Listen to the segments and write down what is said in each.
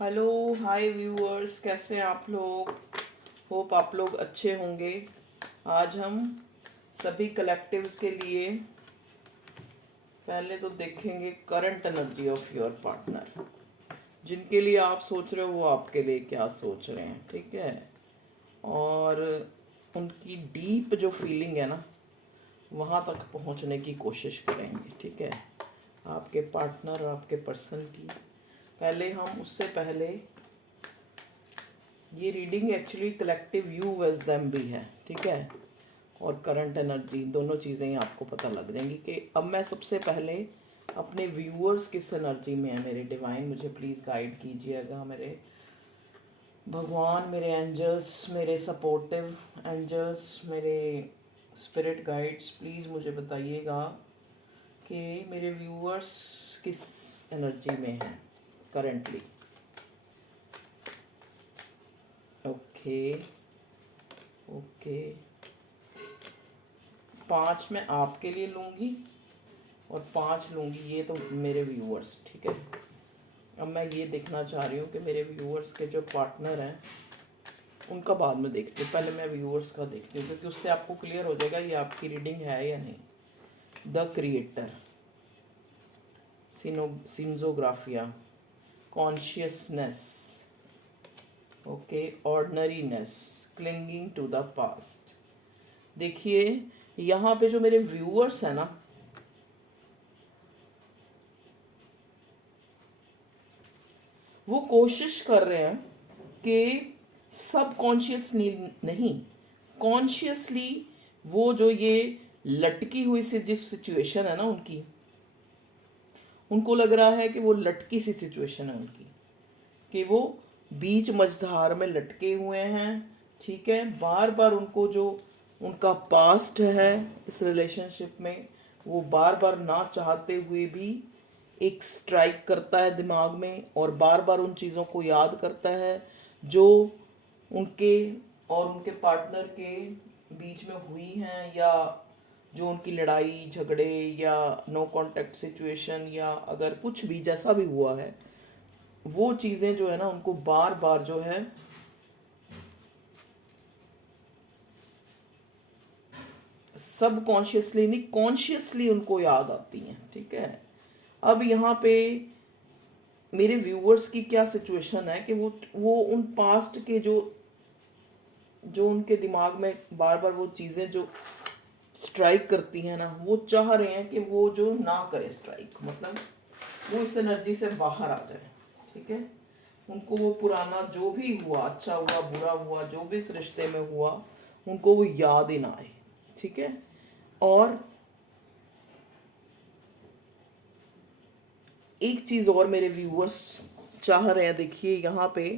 Hello hi viewers, कैसे हैं आप लोग। होप आप लोग अच्छे होंगे। आज हम सभी कलेक्टिव्स के लिए पहले तो देखेंगे current energy of your partner. जिनके लिए आप सोच रहे हो वो आपके लिए क्या सोच रहे हैं, ठीक है। और उनकी डीप जो फीलिंग है ना, वहाँ तक पहुँचने की कोशिश करेंगे, ठीक है। आपके पार्टनर और आपके पर्सन की पहले हम उससे पहले ये reading actually collective you with them भी है, ठीक है। और करंट एनर्जी दोनों चीज़ें ही आपको पता लग जाएंगी कि अब मैं सबसे पहले अपने व्यूअर्स किस एनर्जी में है। मेरे डिवाइन मुझे प्लीज़ गाइड कीजिएगा, मेरे भगवान, मेरे एंजल्स, मेरे सपोर्टिव एंजल्स, मेरे स्पिरिट गाइड्स, प्लीज़ मुझे बताइएगा कि मेरे व्यूअर्स किस एनर्जी में हैं करेंटली। ओके ओके, 5 मैं आपके लिए लूँगी और 5 लूँगी ये तो मेरे व्यूअर्स, ठीक है। अब मैं ये देखना चाह रही हूँ कि मेरे व्यूअर्स के जो पार्टनर हैं उनका बाद में देखती हूँ, पहले मैं व्यूअर्स का देखती हूँ, क्योंकि उससे आपको क्लियर हो जाएगा ये आपकी रीडिंग है या नहीं। द क्रिएटर, सिनोग्राफिया, consciousness, okay, ordinariness, clinging to the past. देखिए यहाँ पे जो मेरे व्यूअर्स हैं ना, वो कोशिश कर रहे हैं कि सबकॉन्शियसली नहीं, कॉन्शियसली वो जो ये लटकी हुई से जिस सिचुएशन है ना उनकी, उनको लग रहा है कि वो लटकी सी सिचुएशन है उनकी, कि वो बीच मझधार में लटके हुए हैं, ठीक है। बार बार उनको जो उनका पास्ट है इस रिलेशनशिप में, वो बार बार ना चाहते हुए भी एक स्ट्राइक करता है दिमाग में, और बार बार उन चीज़ों को याद करता है जो उनके और उनके पार्टनर के बीच में हुई हैं, या जो उनकी लड़ाई झगड़े या नो कांटेक्ट सिचुएशन, या अगर कुछ भी जैसा भी हुआ है, वो चीज़ें जो है ना उनको बार बार जो है सब कॉन्शियसली नहीं, कॉन्शियसली उनको याद आती हैं, ठीक है। अब यहाँ पे मेरे व्यूअर्स की क्या सिचुएशन है कि वो उन पास्ट के जो जो उनके दिमाग में बार बार वो चीज़ें जो स्ट्राइक करती हैं ना, वो चाह रहे हैं कि वो जो ना करे स्ट्राइक, मतलब वो इस एनर्जी से बाहर आ जाए, ठीक है। उनको वो पुराना जो भी हुआ, अच्छा हुआ बुरा हुआ, जो भी इस रिश्ते में हुआ, उनको वो याद ही ना आए, ठीक है। और एक चीज़ और मेरे व्यूअर्स चाह रहे हैं, देखिए यहाँ पे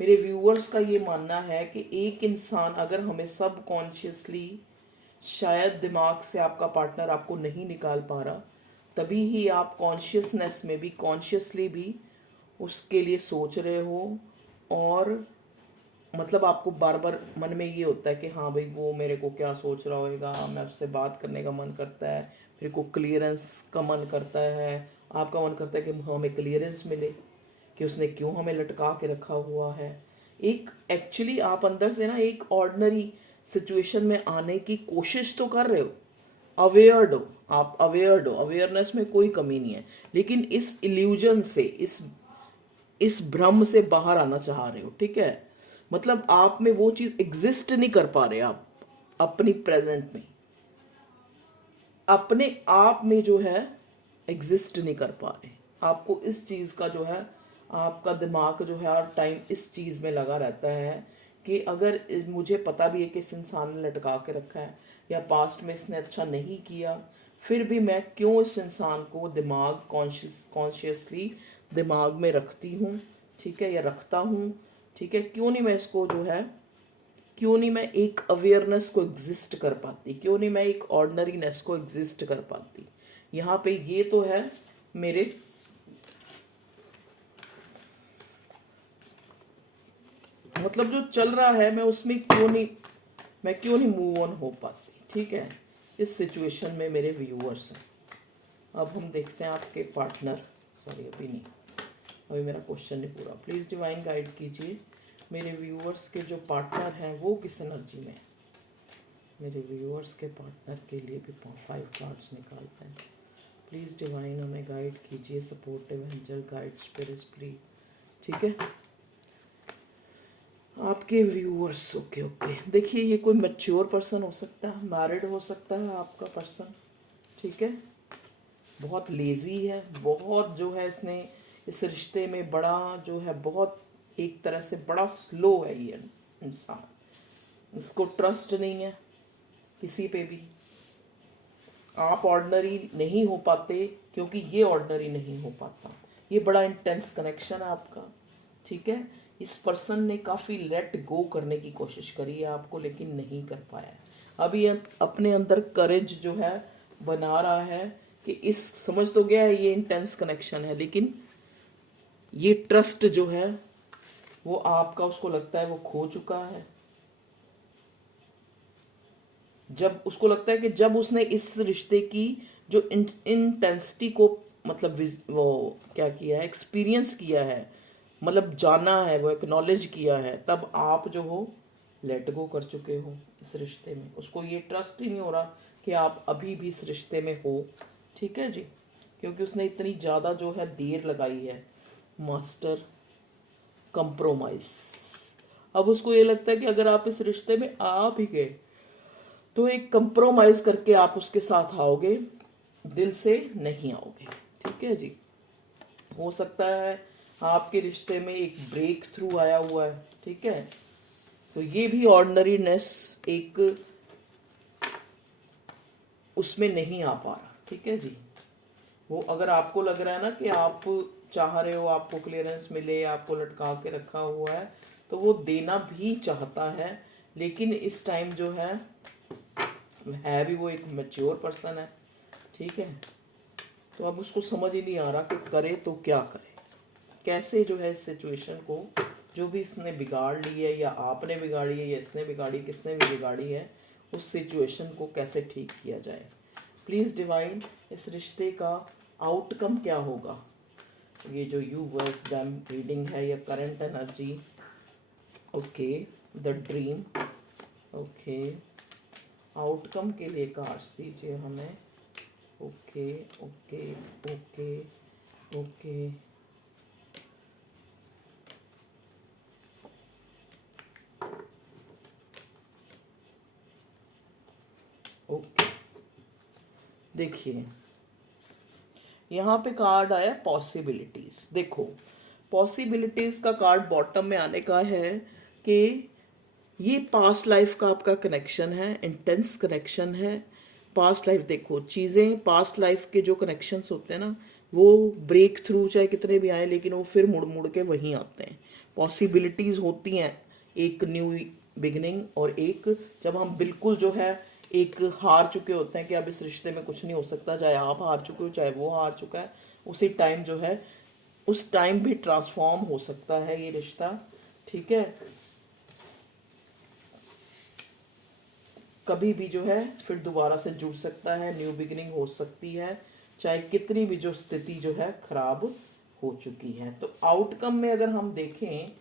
मेरे व्यूअर्स का ये मानना है कि एक इंसान अगर हमें सब कॉन्शियसली, शायद दिमाग से आपका पार्टनर आपको नहीं निकाल पा रहा, तभी ही आप कॉन्शियसनेस में भी, कॉन्शियसली भी उसके लिए सोच रहे हो। और मतलब आपको बार बार मन में ये होता है कि हाँ भाई वो मेरे को क्या सोच रहा होगा, मैं उससे बात करने का मन करता है, मेरे को क्लियरेंस का मन करता है, आपका मन करता है कि हमें क्लियरेंस मिले कि उसने क्यों हमें लटका के रखा हुआ है। एक एक्चुअली आप अंदर से ना एक ऑर्डिनरी सिचुएशन में आने की कोशिश तो कर रहे हो, अवेयर्ड हो, आप अवेयर्ड हो, अवेयरनेस में कोई कमी नहीं है, लेकिन इस इल्यूजन से, इस भ्रम से बाहर आना चाह रहे हो, ठीक है। मतलब आप में वो चीज एग्जिस्ट नहीं कर पा रहे, आप अपनी प्रेजेंट में, अपने आप में जो है एग्जिस्ट नहीं कर पा रहे। आपको इस चीज का जो है, आपका दिमाग जो है हर टाइम इस चीज में लगा रहता है कि अगर मुझे पता भी है कि इस इंसान ने लटका के रखा है या पास्ट में इसने अच्छा नहीं किया, फिर भी मैं क्यों इस इंसान को दिमाग कॉन्शियसली दिमाग में रखती हूँ, ठीक है, या रखता हूँ, ठीक है। क्यों नहीं मैं इसको जो है, क्यों नहीं मैं एक अवेयरनेस को एग्जिस्ट कर पाती, क्यों नहीं मैं एक ऑर्डनरीनेस को एग्जिस्ट कर पाती। यहाँ पे ये तो है मेरे, मतलब जो चल रहा है मैं उसमें क्यों नहीं, मैं क्यों नहीं मूव ऑन हो पाती, ठीक है। इस सिचुएशन में मेरे व्यूअर्स हैं। अब हम देखते हैं आपके पार्टनर, सॉरी अभी नहीं, अभी मेरा क्वेश्चन नहीं पूरा। प्लीज़ डिवाइन गाइड कीजिए मेरे व्यूअर्स के जो पार्टनर हैं वो किस एनर्जी में है। मेरे व्यूअर्स के पार्टनर के लिए भी 5 कार्ड्स निकालते हैं। प्लीज़ डिवाइन हमें गाइड कीजिए, supportive angel guide spirits please. ठीक है, आपके व्यूअर्स, ओके ओके। देखिए ये कोई मैच्योर पर्सन हो सकता है, मैरिड हो सकता है आपका पर्सन, ठीक है। बहुत लेजी है, बहुत जो है इसने इस रिश्ते में बड़ा जो है, बहुत एक तरह से बड़ा स्लो है ये इंसान। इसको ट्रस्ट नहीं है किसी पे भी। आप ऑर्डिनरी नहीं हो पाते क्योंकि ये ऑर्डिनरी नहीं हो पाता। ये बड़ा इंटेंस कनेक्शन है आपका, ठीक है। इस पर्सन ने काफ़ी लेट गो करने की कोशिश करी है आपको, लेकिन नहीं कर पाया। अभी अपने अंदर करेज जो है बना रहा है कि इस समझ तो गया है ये इंटेंस कनेक्शन है, लेकिन ये ट्रस्ट जो है वो आपका, उसको लगता है वो खो चुका है। जब उसको लगता है कि जब उसने इस रिश्ते की जो इंटेंसिटी को मतलब वो क्या किया है, एक्सपीरियंस किया है, मतलब जाना है, वो एक्नॉलेज किया है, तब आप जो हो लेट गो कर चुके हो इस रिश्ते में। उसको ये ट्रस्ट ही नहीं हो रहा कि आप अभी भी इस रिश्ते में हो, ठीक है जी, क्योंकि उसने इतनी ज़्यादा जो है देर लगाई है। Master compromise. अब उसको ये लगता है कि अगर आप इस रिश्ते में आ भी गए तो एक कंप्रोमाइज करके आप उसके साथ आओगे, दिल से नहीं आओगे, ठीक है जी। हो सकता है आपके रिश्ते में एक ब्रेक थ्रू आया हुआ है, ठीक है। तो ये भी ऑर्डिनरीनेस एक उसमें नहीं आ पा रहा, ठीक है जी। वो अगर आपको लग रहा है ना कि आप चाह रहे हो आपको क्लियरेंस मिले, आपको लटका के रखा हुआ है, तो वो देना भी चाहता है, लेकिन इस टाइम जो है भी वो एक मैच्योर पर्सन है, ठीक है। तो अब उसको समझ ही नहीं आ रहा कि करे तो क्या करे, कैसे जो है इस सिचुएशन को, जो भी इसने बिगाड़ ली है, या आपने बिगाड़ी है, या इसने बिगाड़ी, किसने भी बिगाड़ी है, उस सिचुएशन को कैसे ठीक किया जाए। प्लीज़ डिवाइन, इस रिश्ते का आउटकम क्या होगा। ये जो यू वर्स दैम रीडिंग है, या current energy, okay, the dream, okay, outcome के लिए कार्ड्स दीजिए हमें। Okay okay okay okay okay. देखिए यहाँ पे कार्ड आया पॉसिबिलिटीज। देखो पॉसिबिलिटीज का कार्ड बॉटम में आने का है कि ये पास्ट लाइफ का आपका कनेक्शन है, इंटेंस कनेक्शन है। पास्ट लाइफ, देखो चीज़ें पास्ट लाइफ के जो कनेक्शंस होते हैं ना, वो ब्रेक थ्रू चाहे कितने भी आए, लेकिन वो फिर मुड़ मुड़ के वहीं आते हैं। पॉसिबिलिटीज़ होती हैं, एक न्यू बिगनिंग, और एक जब हम बिल्कुल जो है एक हार चुके होते हैं कि अब इस रिश्ते में कुछ नहीं हो सकता, चाहे आप हार चुके हो चाहे वो हार चुका है, उसी टाइम जो है उस टाइम भी ट्रांसफॉर्म हो सकता है ये रिश्ता, ठीक है। कभी भी जो है फिर दोबारा से जुड़ सकता है, न्यू बिगिनिंग हो सकती है, चाहे कितनी भी जो स्थिति जो है खराब हो चुकी है। तो आउटकम में अगर हम देखें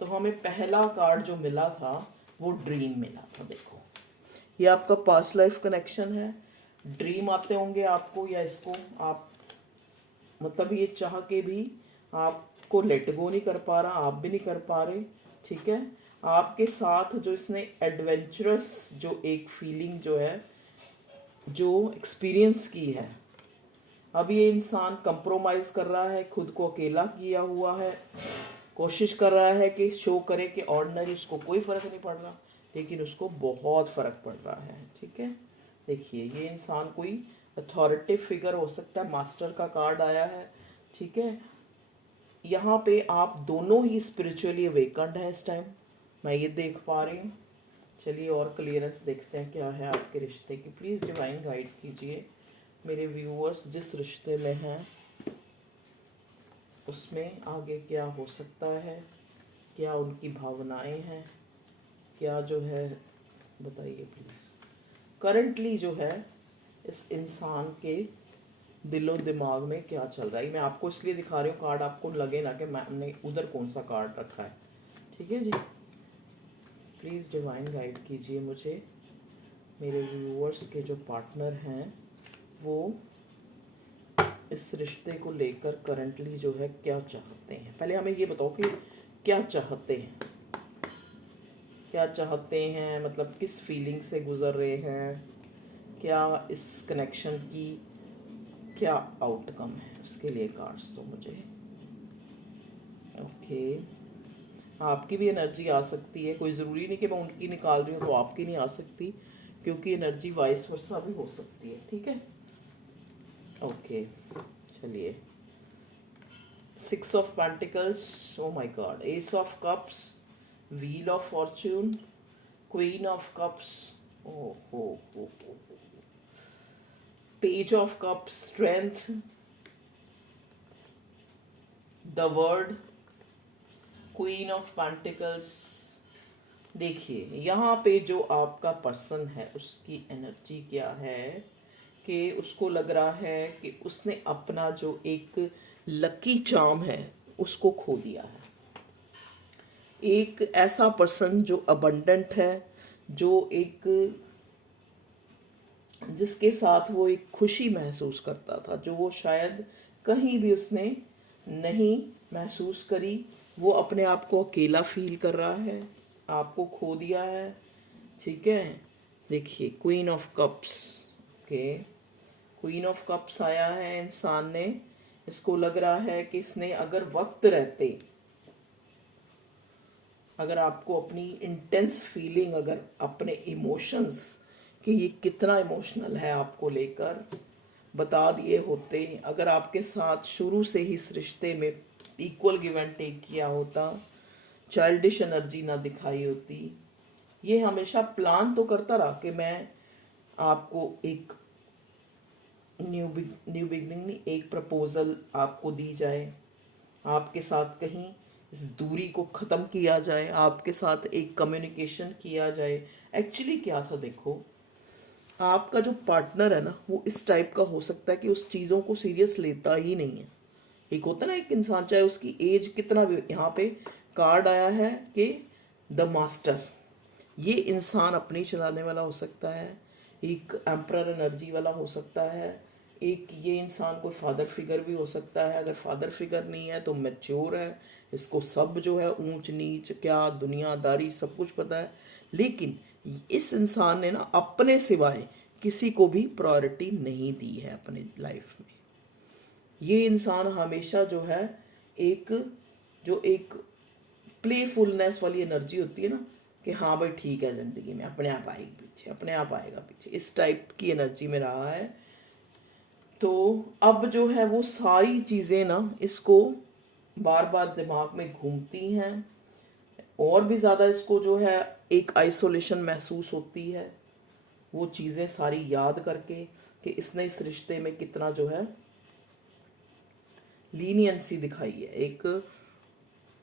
तो हमें पहला कार्ड जो मिला था वो ड्रीम मिला था। देखो ये आपका पास्ट लाइफ कनेक्शन है, ड्रीम आते होंगे आपको, या इसको आप मतलब ये चाह के भी आपको लेट गो नहीं कर पा रहा, आप भी नहीं कर पा रहे, ठीक है। आपके साथ जो इसने एडवेंचरस जो एक फीलिंग जो है जो एक्सपीरियंस की है, अब ये इंसान कंप्रोमाइज कर रहा है, खुद को अकेला किया हुआ है, कोशिश कर रहा है कि शो करे कि ऑर्डिनरी उसको कोई फर्क नहीं पड़ रहा, लेकिन उसको बहुत फर्क पड़ रहा है, ठीक है। देखिए ये इंसान कोई अथॉरिटी फिगर हो सकता है, मास्टर का कार्ड आया है, ठीक है। यहाँ पे आप दोनों ही स्पिरिचुअली अवेकन्ड हैं इस टाइम, मैं ये देख पा रही हूँ। चलिए और क्लियरेंस देखते हैं क्या है आपके रिश्ते की। प्लीज़ डिवाइन गाइड कीजिए मेरे व्यूअर्स जिस रिश्ते में हैं उसमें आगे क्या हो सकता है, क्या उनकी भावनाएं हैं, क्या जो है बताइए प्लीज़। करंटली जो है इस इंसान के दिलो दिमाग में क्या चल रहा है। मैं आपको इसलिए दिखा रही हूँ कार्ड, आपको लगे ना कि मैंने उधर कौन सा कार्ड रखा है। ठीक है जी, प्लीज़ डिवाइन गाइड कीजिए मुझे, मेरे व्यूअर्स के जो पार्टनर हैं वो इस रिश्ते को लेकर करंटली जो है क्या चाहते हैं। पहले हमें ये बताओ कि क्या चाहते हैं, क्या चाहते हैं, मतलब किस फीलिंग से गुजर रहे हैं, क्या इस कनेक्शन की क्या आउटकम है, उसके लिए कार्ड्स तो मुझे। ओके, आपकी भी एनर्जी आ सकती है, कोई ज़रूरी नहीं कि मैं उनकी निकाल रही हूँ तो आपकी नहीं आ सकती, क्योंकि एनर्जी वाइस वर्सा भी हो सकती है। ठीक है, ओके चलिए। 6 of pentacles, oh my God, ace of cups, wheel of fortune, queen of cups, ओ हो, page of cups, strength, the world, queen of pentacles. देखिए यहाँ पे जो आपका पर्सन है उसकी एनर्जी क्या है कि उसको लग रहा है कि उसने अपना जो एक लकी चार्म है उसको खो दिया है। एक ऐसा पर्सन जो अबंडेंट है, जो एक जिसके साथ वो एक खुशी महसूस करता था, जो वो शायद कहीं भी उसने नहीं महसूस करी, वो अपने आप को अकेला फील कर रहा है, आपको खो दिया है। ठीक है, देखिए queen of cups, okay, queen of cups आया है। इंसान ने, इसको लग रहा है कि इसने अगर वक्त रहते, अगर आपको अपनी इंटेंस फीलिंग, अगर अपने इमोशंस कि ये कितना इमोशनल है आपको लेकर, बता दिए होते, अगर आपके साथ शुरू से ही इस रिश्ते में इक्वल गिव एंड टेक किया होता, चाइल्डिश एनर्जी ना दिखाई होती, ये हमेशा प्लान तो करता रहा कि मैं आपको एक न्यू बिगनिंग नहीं, एक प्रपोजल आपको दी जाए, आपके साथ कहीं इस दूरी को ख़त्म किया जाए, आपके साथ एक कम्युनिकेशन किया जाए। एक्चुअली क्या था, देखो आपका जो पार्टनर है ना वो इस टाइप का हो सकता है कि उस चीज़ों को सीरियस लेता ही नहीं है। एक होता है ना एक इंसान, चाहे उसकी एज कितना भी, यहाँ पे कार्ड आया है कि द मास्टर, ये इंसान अपनी चलाने वाला हो सकता है, एक एम्परर एनर्जी वाला हो सकता है, एक ये इंसान कोई फादर फिगर भी हो सकता है। अगर फादर फिगर नहीं है तो मैच्योर है, इसको सब जो है ऊंच नीच क्या दुनियादारी सब कुछ पता है, लेकिन इस इंसान ने ना अपने सिवाय किसी को भी प्रायोरिटी नहीं दी है अपने लाइफ में। ये इंसान हमेशा जो है एक, जो एक प्लेफुलनेस वाली एनर्जी होती है ना कि हाँ भाई ठीक है, ज़िंदगी में अपने आप आएगी पीछे, अपने आप आएगा पीछे, इस टाइप की एनर्जी में रहा है। तो अब जो है वो सारी चीज़ें ना इसको बार बार दिमाग में घूमती हैं, और भी ज़्यादा इसको जो है एक आइसोलेशन महसूस होती है, वो चीज़ें सारी याद करके कि इसने इस रिश्ते में कितना जो है लीनियंसी दिखाई है, एक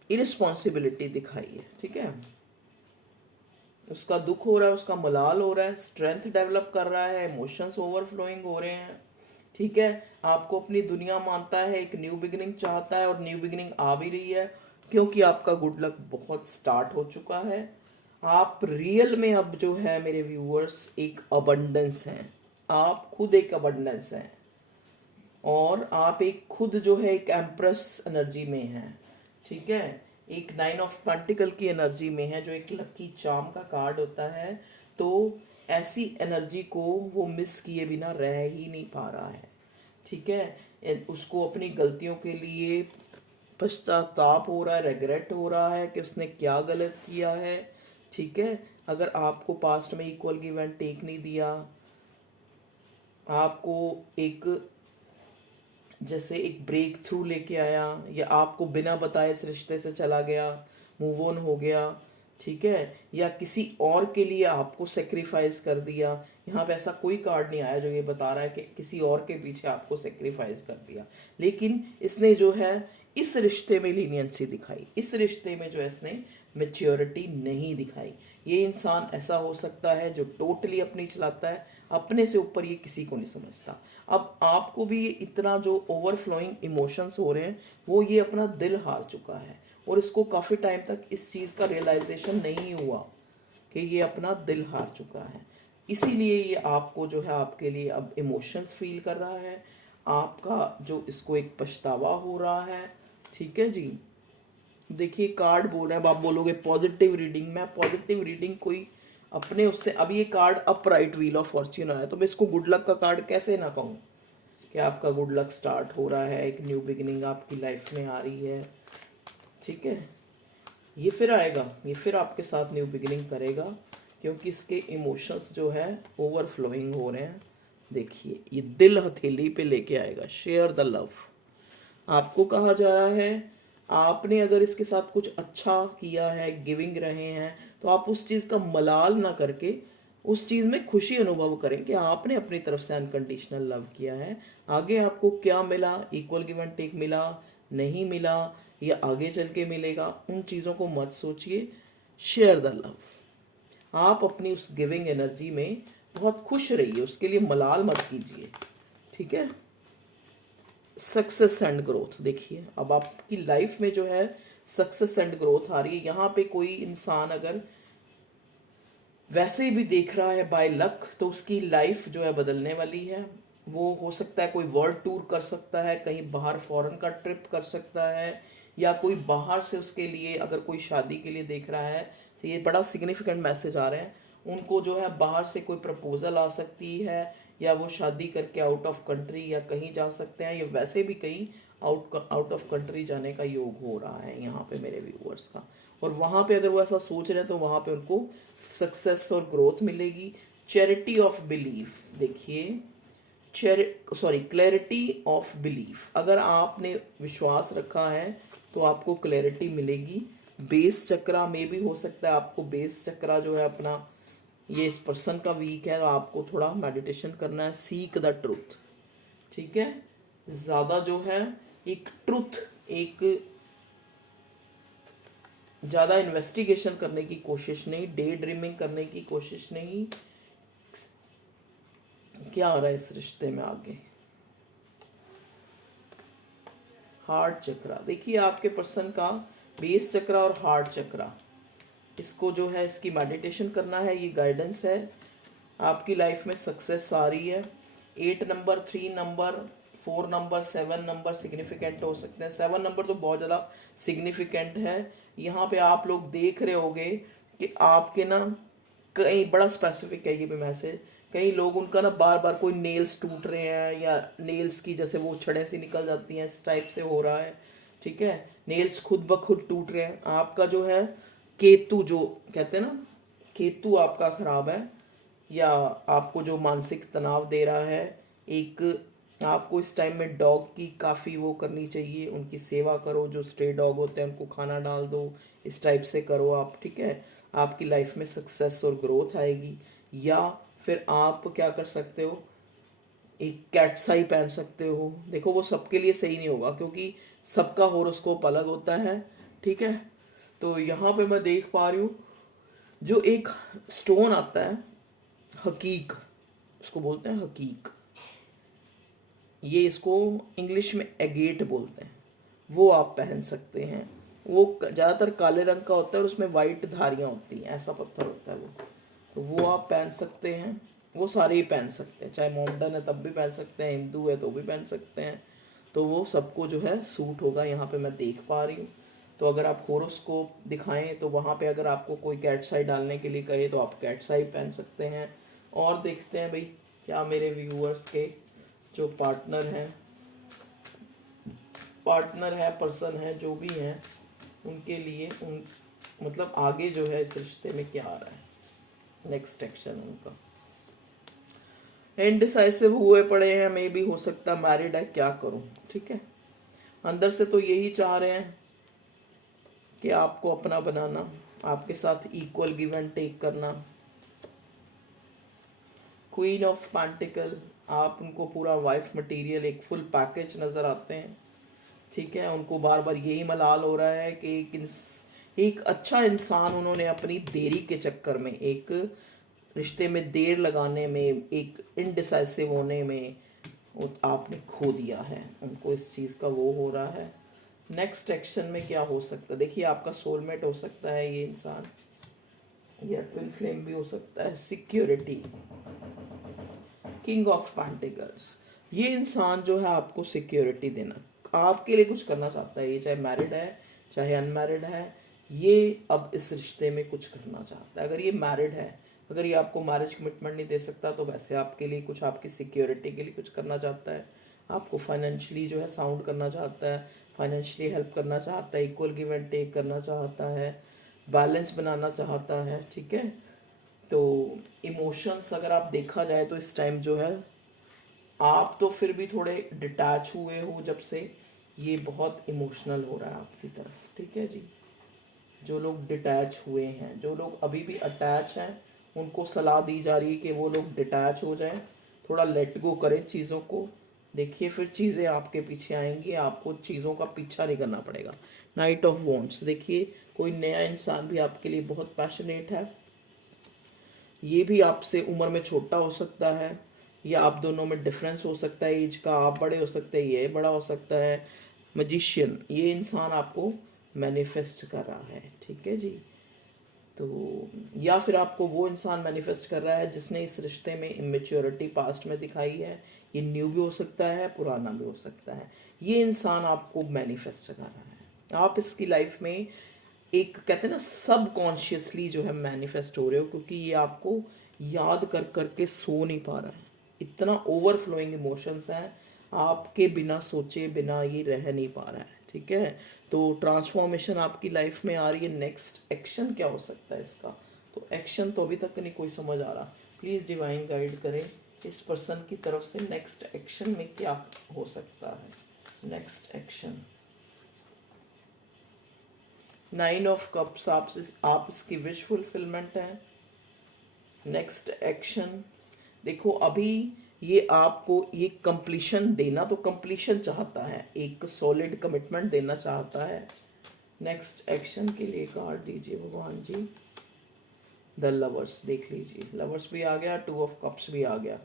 इरिस्पॉन्सिबिलिटी दिखाई है। ठीक है, उसका दुख हो रहा है, उसका मलाल हो रहा है, स्ट्रेंथ डेवलप कर रहा है, इमोशंस ओवरफ्लोइंग हो रहे हैं। ठीक है, आपको अपनी दुनिया मानता है, एक न्यू बिगिनिंग चाहता है, और न्यू बिगिनिंग आ भी रही है क्योंकि आपका गुड लक बहुत स्टार्ट हो चुका है। आप रियल में अब जो है मेरे व्यूअर्स एक अबंडेंस हैं, आप खुद एक अबंडेंस हैं, और आप एक खुद जो है एक एम्प्रेस एनर्जी में हैं। ठीक है, एक 9 ऑफ पेंटिकल की एनर्जी में है, जो एक लकी चार्म का कार्ड होता है। तो ऐसी एनर्जी को वो मिस किए बिना रह ही नहीं पा रहा है। ठीक है, उसको अपनी गलतियों के लिए पश्चाताप हो रहा है, रेग्रेट हो रहा है कि उसने क्या गलत किया है। ठीक है, अगर आपको पास्ट में इक्वल गिव एंड टेक नहीं दिया, आपको एक जैसे एक ब्रेक थ्रू लेके आया, या आपको बिना बताए इस रिश्ते से चला गया, मूव ऑन हो गया। ठीक है, या किसी और के लिए आपको सेक्रीफाइस कर दिया। यहाँ पे ऐसा कोई कार्ड नहीं आया जो ये बता रहा है कि किसी और के पीछे आपको सेक्रीफाइस कर दिया, लेकिन इसने जो है इस रिश्ते में लीनियंसी दिखाई, इस रिश्ते में जो है इसने मेच्योरिटी नहीं दिखाई। ये इंसान ऐसा हो सकता है जो टोटली अपनी चलाता है, अपने से ऊपर ये किसी को नहीं समझता। अब आपको भी इतना जो ओवरफ्लोइंग इमोशंस हो रहे हैं, वो ये अपना दिल हार चुका है, और इसको काफ़ी टाइम तक इस चीज़ का रियलाइजेशन नहीं हुआ कि ये अपना दिल हार चुका है। इसीलिए ये आपको जो है आपके लिए अब इमोशंस फील कर रहा है, आपका जो इसको एक पछतावा हो रहा है। ठीक है जी। देखिए कार्ड बोल रहे हैं, अब आप बोलोगे पॉजिटिव रीडिंग, मैं पॉजिटिव रीडिंग कोई अपने उससे, अब ये card upright wheel of Fortune आया तो मैं इसको गुड लक का कार्ड कैसे ना कहूँ कि आपका गुड लक स्टार्ट हो रहा है, एक न्यू बिगिनिंग आपकी लाइफ में आ रही है। ठीक है, ये फिर आएगा, ये फिर आपके साथ न्यू बिगिनिंग करेगा, क्योंकि इसके इमोशंस जो है ओवरफ्लोइंग हो रहे हैं। देखिए ये दिल हथेली पे लेके आएगा, शेयर द लव। आपको कहा जा रहा है आपने अगर इसके साथ कुछ अच्छा किया है, गिविंग रहे हैं, तो आप उस चीज़ का मलाल ना करके उस चीज़ में खुशी अनुभव करें कि आपने अपनी तरफ से अनकंडीशनल लव किया है। आगे आपको क्या मिला, इक्वल गिव एंड टेक मिला, नहीं मिला, या आगे चल के मिलेगा, उन चीज़ों को मत सोचिए। Share the love. आप अपनी उस गिविंग एनर्जी में बहुत खुश रहिए, उसके लिए मलाल मत कीजिए। ठीक है। सक्सेस एंड ग्रोथ, देखिए अब आपकी लाइफ में जो है सक्सेस एंड ग्रोथ आ रही है। यहाँ पे कोई इंसान अगर वैसे भी देख रहा है बाय लक, तो उसकी लाइफ जो है बदलने वाली है। वो हो सकता है कोई वर्ल्ड टूर कर सकता है, कहीं बाहर फॉरेन का ट्रिप कर सकता है, या कोई बाहर से उसके लिए अगर कोई शादी के लिए देख रहा है, तो ये बड़ा सिग्निफिकेंट मैसेज आ रहे हैं। उनको जो है बाहर से कोई प्रपोजल आ सकती है, या वो शादी करके आउट ऑफ कंट्री या कहीं जा सकते हैं, या वैसे भी कहीं आउट ऑफ कंट्री जाने का योग हो रहा है यहाँ पे मेरे व्यूअर्स का। और वहाँ पे अगर वो ऐसा सोच रहे हैं तो वहाँ पे उनको सक्सेस और ग्रोथ मिलेगी। चैरिटी ऑफ बिलीफ, देखिए क्लैरिटी ऑफ बिलीफ, अगर आपने विश्वास रखा है तो आपको क्लैरिटी मिलेगी। बेस चक्रा में भी हो सकता है आपको, बेस चक्रा जो है अपना, ये इस पर्सन का वीक है तो आपको थोड़ा मेडिटेशन करना है। सीक द ट्रुथ, ठीक है, ज़्यादा जो है एक ट्रुथ, एक ज़्यादा इन्वेस्टिगेशन करने की कोशिश नहीं, डे ड्रीमिंग करने की कोशिश नहीं। क्या हो रहा है इस रिश्ते में आगे। हार्ट चक्रा, देखिए आपके पर्सन का बेस चक्रा और हार्ट चक्रा, इसको जो है इसकी मेडिटेशन करना है, ये गाइडेंस है। आपकी लाइफ में सक्सेस आ रही है। 8 number, 3 number, 4 number, 7 number significant हो सकते हैं। 7 नंबर तो बहुत ज़्यादा सिग्निफिकेंट है। यहाँ पे आप लोग देख रहे होगे कि आपके ना कई, बड़ा स्पेसिफिक है ये भी मैसेज, कई लोग उनका ना बार बार कोई नेल्स टूट रहे हैं, या नेल्स की जैसे वो छड़ें सी निकल जाती हैं, इस टाइप से हो रहा है। ठीक है, नेल्स खुद ब खुद टूट रहे हैं। आपका जो है केतु, जो कहते हैं ना, केतु आपका खराब है, या आपको जो मानसिक तनाव दे रहा है। एक आपको इस टाइम में डॉग की काफ़ी वो करनी चाहिए, उनकी सेवा करो, जो स्ट्रे डॉग होते हैं उनको खाना डाल दो, इस टाइप से करो आप। ठीक है, आपकी लाइफ में सक्सेस और ग्रोथ आएगी। या फिर आप क्या कर सकते हो, एक कैटसाई पहन सकते हो। देखो वो सबके लिए सही नहीं होगा, क्योंकि सबका हॉरोस्कोप अलग होता है। ठीक है, तो यहाँ पे मैं देख पा रही हूँ जो एक स्टोन आता है, हकीक, उसको बोलते हैं हकीक, ये इसको इंग्लिश में एगेट बोलते हैं, वो आप पहन सकते हैं। वो ज़्यादातर काले रंग का होता है और उसमें वाइट धारियाँ होती हैं, ऐसा पत्थर होता है वो, तो वो आप पहन सकते हैं। वो सारे ही पहन सकते हैं, चाहे मोमडन है तब भी पहन सकते हैं, हिंदू है तो भी पहन सकते हैं, तो वो सबको जो है सूट होगा, यहाँ पे मैं देख पा रही हूँ। तो अगर आप होरोस्कोप दिखाएं तो वहाँ पे अगर आपको कोई कैट साई डालने के लिए कहे तो आप कैट साई पहन सकते हैं। और देखते हैं भाई क्या मेरे व्यूअर्स के जो पार्टनर है, पर्सन है, जो भी हैं, उनके लिए उन मतलब आगे जो है इस रिश्ते में क्या आ रहा है, नेक्स्ट एक्शन उनका। इनडिसाइसिव हुए पड़े हैं, मे भी हो सकता मैरिड है, क्या करूं। ठीक है, अंदर से तो यही चाह रहे हैं कि आपको अपना बनाना, आपके साथ इक्वल गिव एंड टेक करना। क्वीन ऑफ पेंटिकल, आप उनको पूरा वाइफ मटेरियल, एक फुल पैकेज नज़र आते हैं। ठीक है, उनको बार बार यही मलाल हो रहा है कि एक अच्छा इंसान उन्होंने अपनी देरी के चक्कर में, एक रिश्ते में देर लगाने में, एक इनडिसाइसिव होने में आपने खो दिया है। उनको इस चीज़ का वो हो रहा है। नेक्स्ट एक्शन में क्या हो सकता है, देखिए आपका सोलमेट हो सकता है ये इंसान, या ट्विन फ्लेम भी हो सकता है। सिक्योरिटी, किंग ऑफ पेंटिकल्स, ये इंसान जो है आपको सिक्योरिटी देना, आपके लिए कुछ करना चाहता है। ये चाहे मैरिड है चाहे अनमैरिड है, ये अब इस रिश्ते में कुछ करना चाहता है। अगर ये मैरिड है, अगर ये आपको मैरिज कमिटमेंट नहीं दे सकता, तो वैसे आपके लिए कुछ, आपकी सिक्योरिटी के लिए कुछ करना चाहता है। आपको फाइनेंशियली जो है साउंड करना चाहता है, फाइनेंशियली हेल्प करना चाहता है, इक्वल गिव एंड टेक करना चाहता है, बैलेंस बनाना चाहता है। ठीक है, तो इमोशंस अगर आप देखा जाए तो इस टाइम जो है आप तो फिर भी थोड़े डिटैच हुए हो, जब से ये बहुत इमोशनल हो रहा है आपकी तरफ। ठीक है जी, जो लोग डिटैच हुए हैं, जो लोग अभी भी अटैच हैं, उनको सलाह दी जा रही है कि वो लोग डिटैच हो जाएं, थोड़ा लेट गो करें चीज़ों को। देखिए फिर चीज़ें आपके पीछे आएंगी, आपको चीज़ों का पीछा नहीं करना पड़ेगा। नाइट ऑफ वॉन्ड्स, देखिए कोई नया इंसान भी आपके लिए बहुत पैशनेट है। ये भी आपसे उम्र में छोटा हो सकता है, या आप दोनों में डिफरेंस हो सकता है एज का, आप बड़े हो सकते हैं, ये बड़ा हो सकता है। मजिशियन, ये इंसान आपको मैनिफेस्ट कर रहा है। ठीक है जी, तो या फिर आपको वो इंसान मैनिफेस्ट कर रहा है जिसने इस रिश्ते में इमेच्योरिटी पास्ट में दिखाई है। ये न्यू भी हो सकता है, पुराना भी हो सकता है। ये इंसान आपको मैनिफेस्ट कर रहा है, आप इसकी लाइफ में एक, कहते हैं ना, सब कॉन्शियसली जो है मैनिफेस्ट हो रहे हो, क्योंकि ये आपको याद कर करके सो नहीं पा रहा है। इतना ओवरफ्लोइंग इमोशंस हैं, आपके बिना सोचे बिना ये रह नहीं पा रहा है। ठीक है, तो ट्रांसफॉर्मेशन आपकी लाइफ में आ रही है। नेक्स्ट एक्शन क्या हो सकता है इसका, तो एक्शन तो अभी तक नहीं कोई समझ आ रहा। प्लीज़ डिवाइन गाइड करें इस पर्सन की तरफ से नेक्स्ट एक्शन में क्या हो सकता है। नेक्स्ट एक्शन, 9 ऑफ कप्स, आप इसकी विश फुलफिलमेंट है। नेक्स्ट एक्शन, देखो अभी ये आपको ये कंप्लीशन देना, तो कंप्लीशन चाहता है, एक सॉलिड कमिटमेंट देना चाहता है। नेक्स्ट एक्शन के लिए कार्ड दीजिए भगवान जी। द लवर्स, देख लीजिए, लवर्स भी आ गया, 2 ऑफ कप्स भी आ गया।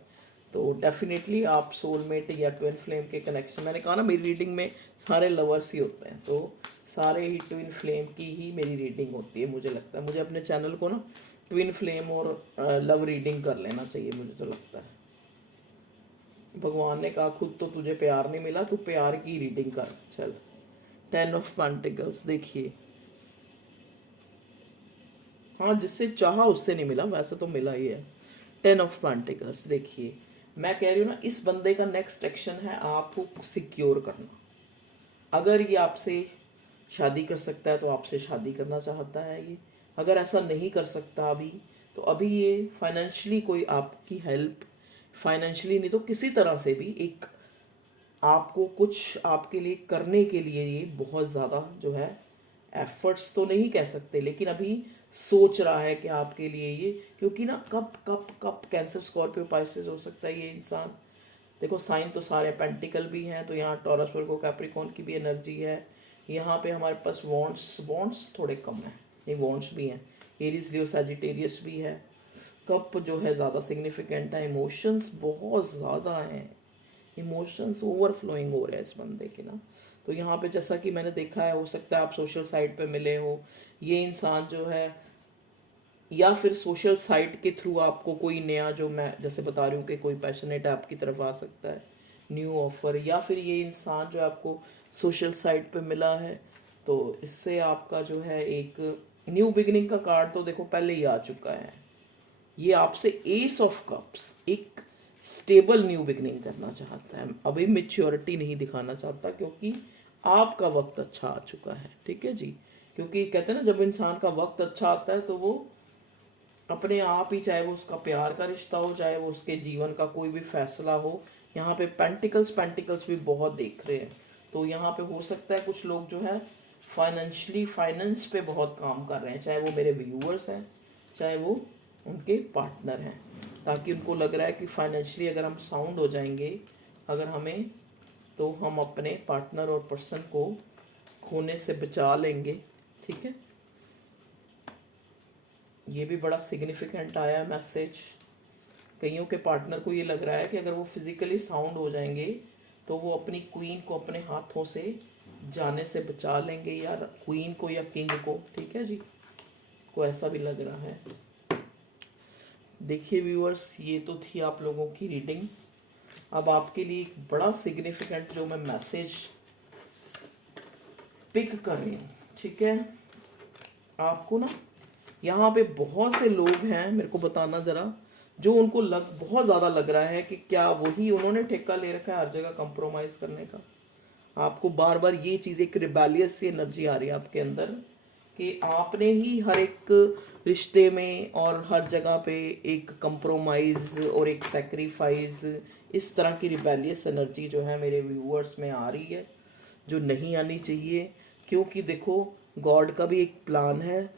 तो डेफिनेटली आप सोलमेट या ट्विन फ्लेम के कनेक्शन, मैंने कहा ना मेरी रीडिंग में सारे लवर्स ही होते हैं, तो सारे ही ट्विन फ्लेम की ही मेरी रीडिंग होती है। मुझे लगता है मुझे अपने चैनल को ना ट्विन फ्लेम और लव रीडिंग कर लेना चाहिए, मुझे तो लगता है। भगवान ने कहा खुद तो तुझे प्यार नहीं मिला, तू प्यार की रीडिंग कर चल। 10 ऑफ पेंटिकल्स, देखिए हाँ, जिससे चाहा उससे नहीं मिला, वैसे तो मिला ही है। 10 ऑफ पेंटिकल्स, देखिए मैं कह रही हूँ ना, इस बंदे का नेक्स्ट एक्शन है आपको सिक्योर करना। अगर ये आपसे शादी कर सकता है तो आपसे शादी करना चाहता है ये। अगर ऐसा नहीं कर सकता अभी, तो अभी ये फाइनेंशियली कोई आपकी हेल्प, फाइनेंशियली नहीं तो किसी तरह से भी एक आपको कुछ आपके लिए करने के लिए ये बहुत ज़्यादा जो है एफर्ट्स तो नहीं कह सकते, लेकिन अभी सोच रहा है कि आपके लिए ये, क्योंकि ना कब कब कब कैंसर, स्कॉर्पियो, पाइसेस हो सकता है ये इंसान। देखो साइन तो सारे पेंटिकल भी हैं, तो यहाँ टॉरस, वर्गो, कैप्रिकॉर्न की भी एनर्जी है। यहाँ पे हमारे पास वॉन्ट्स थोड़े कम है, ये वॉन्ट्स भी हैं। एरीज, लियो, सैजिटेरियस भी है। कप जो है ज़्यादा सिग्निफिकेंट है। इमोशंस बहुत ज़्यादा हैं, इमोशंस ओवरफ्लोइंग हो रहे हैं इस बंदे के ना। तो यहाँ पे जैसा कि मैंने देखा है, हो सकता है आप सोशल साइट पे मिले हो, ये इंसान जो है, या फिर सोशल साइट के थ्रू आपको कोई नया, जो मैं जैसे बता रही हूँ कि कोई पैशनेट आपकी तरफ आ सकता है, न्यू ऑफर, या फिर ये इंसान जो आपको सोशल साइट पे मिला है, तो इससे आपका जो है एक न्यू बिगिनिंग का कार्ड तो देखो पहले ही आ चुका है। ये आपसे एस ऑफ कप्स, एक स्टेबल न्यू बिगनिंग करना चाहता है, अभी मेच्योरिटी नहीं दिखाना चाहता, क्योंकि आपका वक्त अच्छा आ चुका है। ठीक है जी, क्योंकि कहते हैं ना जब इंसान का वक्त अच्छा आता है तो वो अपने आप ही, चाहे वो उसका प्यार का रिश्ता हो, चाहे वो उसके जीवन का कोई भी फैसला हो, यहाँ पे पेंटिकल्स भी बहुत देख रहे हैं। तो यहाँ पे हो सकता है कुछ लोग जो है फाइनेंशियली, फाइनेंस पे बहुत काम कर रहे हैं, चाहे वो मेरे व्यूअर्स हैं चाहे वो उनके पार्टनर हैं, ताकि उनको लग रहा है कि फाइनेंशियली अगर हम साउंड हो जाएंगे, अगर हमें तो हम अपने पार्टनर और पर्सन को खोने से बचा लेंगे। ठीक है, ये भी बड़ा सिग्निफिकेंट आया मैसेज। कईयों के पार्टनर को ये लग रहा है कि अगर वो फिजिकली साउंड हो जाएंगे तो वो अपनी क्वीन को अपने हाथों से जाने से बचा लेंगे, या क्वीन को या किंग को। ठीक है जी, को ऐसा भी लग रहा है। देखिए व्यूअर्स, ये तो थी आप लोगों की रीडिंग। अब आपके लिए एक बड़ा सिग्निफिकेंट जो मैं मैसेज पिक कर रही हूँ। ठीक है, आपको ना यहाँ पे बहुत से लोग हैं, मेरे को बताना जरा, जो उनको बहुत ज़्यादा लग रहा है कि क्या वही उन्होंने ठेका ले रखा है हर जगह कंप्रोमाइज़ करने का। आपको बार बार ये चीज़, एक रिबेलियस सी एनर्जी आ रही है आपके अंदर कि आपने ही हर एक रिश्ते में और हर जगह पे एक कंप्रोमाइज़ और एक सेक्रीफाइस, इस तरह की रिबेलियस एनर्जी जो है मेरे व्यूअर्स में आ रही है, जो नहीं आनी चाहिए। क्योंकि देखो, गॉड का भी एक प्लान है।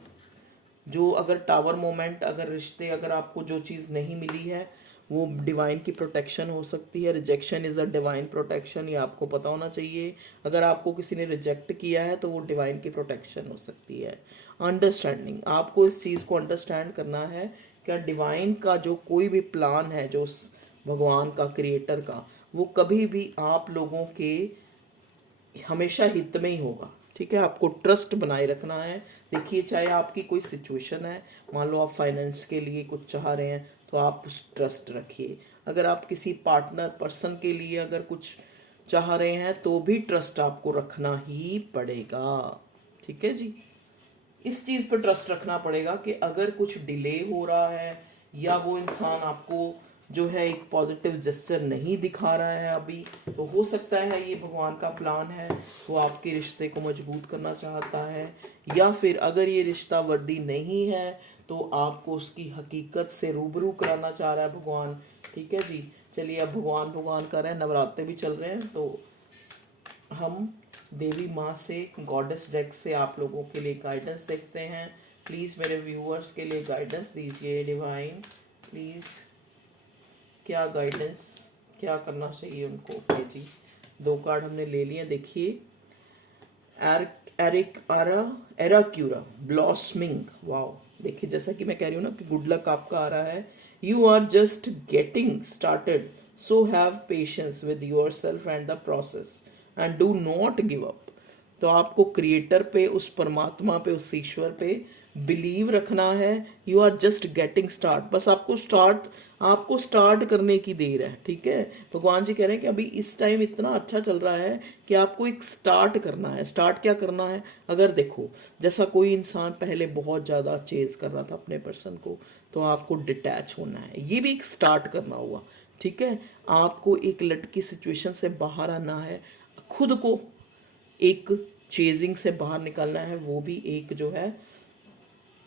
जो अगर टावर मोमेंट, अगर रिश्ते, अगर आपको जो चीज़ नहीं मिली है वो डिवाइन की प्रोटेक्शन हो सकती है। Rejection is a divine protection, ये आपको पता होना चाहिए। अगर आपको किसी ने रिजेक्ट किया है तो वो डिवाइन की प्रोटेक्शन हो सकती है। अंडरस्टैंडिंग, आपको इस चीज़ को अंडरस्टैंड करना है क्या डिवाइन का जो कोई भी प्लान है, जो भगवान का, क्रिएटर का, वो कभी भी आप लोगों के हमेशा हित में ही होगा। ठीक है, आपको ट्रस्ट बनाए रखना है। देखिए, चाहे आपकी कोई सिचुएशन है, मान लो आप फाइनेंस के लिए कुछ चाह रहे हैं तो आप उस ट्रस्ट रखिए। अगर आप किसी पार्टनर पर्सन के लिए अगर कुछ चाह रहे हैं तो भी ट्रस्ट आपको रखना ही पड़ेगा। ठीक है जी, इस चीज़ पर ट्रस्ट रखना पड़ेगा कि अगर कुछ डिले हो रहा है या वो इंसान आपको जो है एक पॉजिटिव जेस्चर नहीं दिखा रहा है अभी, तो हो सकता है ये भगवान का प्लान है, वो आपके रिश्ते को मजबूत करना चाहता है। या फिर अगर ये रिश्ता वर्दी नहीं है तो आपको उसकी हकीकत से रूबरू कराना चाह रहा है भगवान। ठीक है जी, चलिए अब भगवान भगवान कर रहे हैं, नवरात्रे भी चल रहे हैं, तो हम देवी माँ से, गॉडेस डेक से आप लोगों के लिए गाइडेंस देखते हैं। प्लीज़ मेरे व्यूअर्स के लिए गाइडेंस दीजिए डिवाइन, प्लीज़। क्या गाइडेंस, क्या करना चाहिए उनको। ओके जी, 2 कार्ड हमने ले लिए। देखिए, एरिक आरा एराक्यूरा ब्लॉसमिंग, वाओ। देखिए, जैसा कि मैं कह रही हूँ ना कि गुड लक आपका आ रहा है। You are just getting started, so have patience with yourself and the process and do not give up. तो आपको क्रिएटर पे, उस परमात्मा पे, उस ईश्वर पे बिलीव रखना है। You are just getting start, बस आपको स्टार्ट करने की देर है। ठीक है, भगवान जी कह रहे हैं कि अभी इस टाइम इतना अच्छा चल रहा है कि आपको एक स्टार्ट करना है। स्टार्ट क्या करना है, अगर देखो, जैसा कोई इंसान पहले बहुत ज़्यादा चेज कर रहा था अपने पर्सन को, तो आपको डिटैच होना है, ये भी एक स्टार्ट करना हुआ। ठीक है, आपको एक लटकी सिचुएशन से बाहर आना है, खुद को एक चेजिंग से बाहर निकलना है, वो भी एक जो है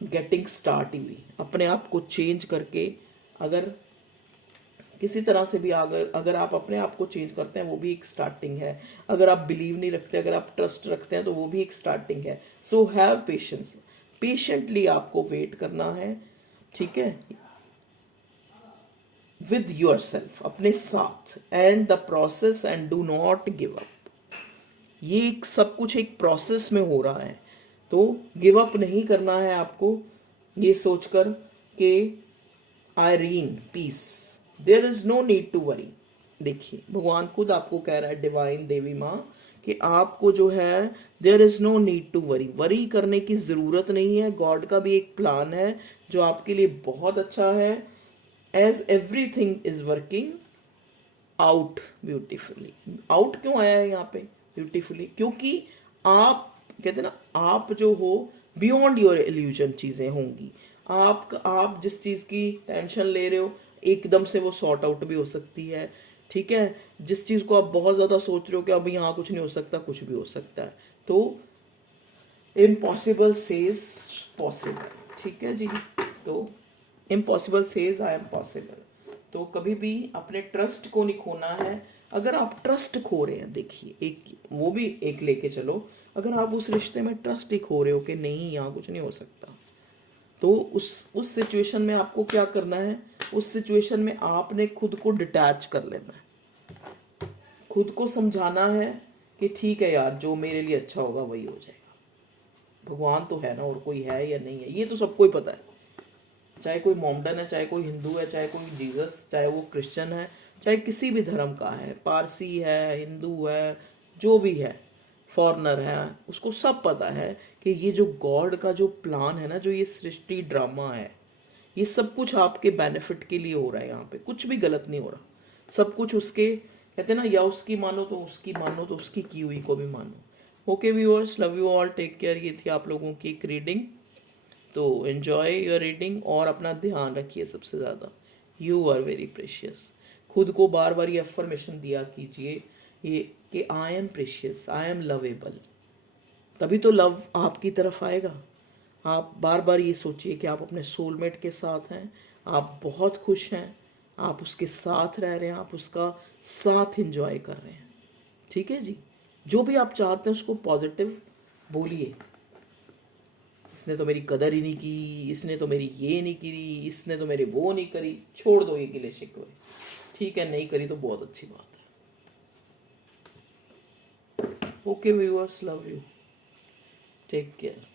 गेटिंग स्टार्ट ही हुई। अपने आप को चेंज करके अगर किसी तरह से भी अगर आप अपने आप को चेंज करते हैं, वो भी एक स्टार्टिंग है। अगर आप बिलीव नहीं रखते, अगर आप ट्रस्ट रखते हैं, तो वो भी एक स्टार्टिंग है। सो हैव पेशेंस, पेशेंटली आपको वेट करना है। ठीक है, विद योर सेल्फ, अपने साथ, and the process, and do not give up. ये एक सब कुछ एक प्रोसेस में हो रहा है, तो गिव अप नहीं करना है आपको, ये सोचकर कि आयरीन peace, there is no need to worry. देखिए, भगवान खुद आपको कह रहा है, डिवाइन देवी माँ, कि आपको जो है there is no need to worry, worry करने की ज़रूरत नहीं है। गॉड का भी एक प्लान है जो आपके लिए बहुत अच्छा है। As everything is working out beautifully. Out क्यों आया है यहाँ पे ब्यूटीफुली, क्योंकि आप कहते हैं ना, आप जो हो बियॉन्ड योर इल्यूजन चीज़ें होंगी। आप जिस चीज़ की टेंशन ले रहे हो, एकदम से वो सॉर्ट आउट भी हो सकती है। ठीक है, जिस चीज़ को आप बहुत ज़्यादा सोच रहे हो कि अभी यहाँ कुछ नहीं हो सकता, कुछ भी हो सकता है। तो इम्पॉसिबल सेज पॉसिबल। ठीक है जी, तो impossible says I am possible. तो कभी भी अपने ट्रस्ट को नहीं खोना है। अगर आप ट्रस्ट खो रहे हैं, देखिए, एक वो भी एक लेके चलो, अगर आप उस रिश्ते में ट्रस्ट ही खो रहे हो कि नहीं यहाँ कुछ नहीं हो सकता, तो उस सिचुएशन में आपको क्या करना है, उस सिचुएशन में आपने खुद को डिटैच कर लेना है। खुद को समझाना है कि ठीक है यार, जो मेरे लिए अच्छा होगा वही हो जाएगा। भगवान तो है ना, और कोई है या नहीं है ये तो सबको ही पता है। चाहे कोई मोमडन है, चाहे कोई हिंदू है, चाहे कोई जीसस, चाहे वो क्रिश्चियन है, चाहे किसी भी धर्म का है, पारसी है, हिंदू है, जो भी है, फॉरनर है, उसको सब पता है कि ये जो गॉड का जो प्लान है ना, जो ये सृष्टि ड्रामा है, ये सब कुछ आपके बेनिफिट के लिए हो रहा है। यहाँ पे कुछ भी गलत नहीं हो रहा, सब कुछ उसके, कहते हैं ना, या उसकी मानो तो उसकी, मानो तो उसकी की हुई को भी मानो। Okay viewers, love you all, take care. ये थी आप लोगों की एक रीडिंग, तो एन्जॉय योर रीडिंग और अपना ध्यान रखिए सबसे ज़्यादा। You are very precious. खुद को बार बार ये अफर्मेशन दिया कीजिए ये कि I am precious, I am lovable, तभी तो लव आपकी तरफ आएगा। आप बार बार ये सोचिए कि आप अपने सोलमेट के साथ हैं, आप बहुत खुश हैं, आप उसके साथ रह रहे हैं, आप उसका साथ एंजॉय कर रहे हैं। ठीक है जी, जो भी आप चाहते हैं उसको पॉजिटिव बोलिए। इसने तो मेरी कदर ही नहीं की, इसने तो मेरी ये नहीं करी, इसने तो मेरे वो नहीं करी, छोड़ दो ये गिले शिकवे। ठीक है, नहीं करी तो बहुत अच्छी बात है। Okay viewers, love you, take care.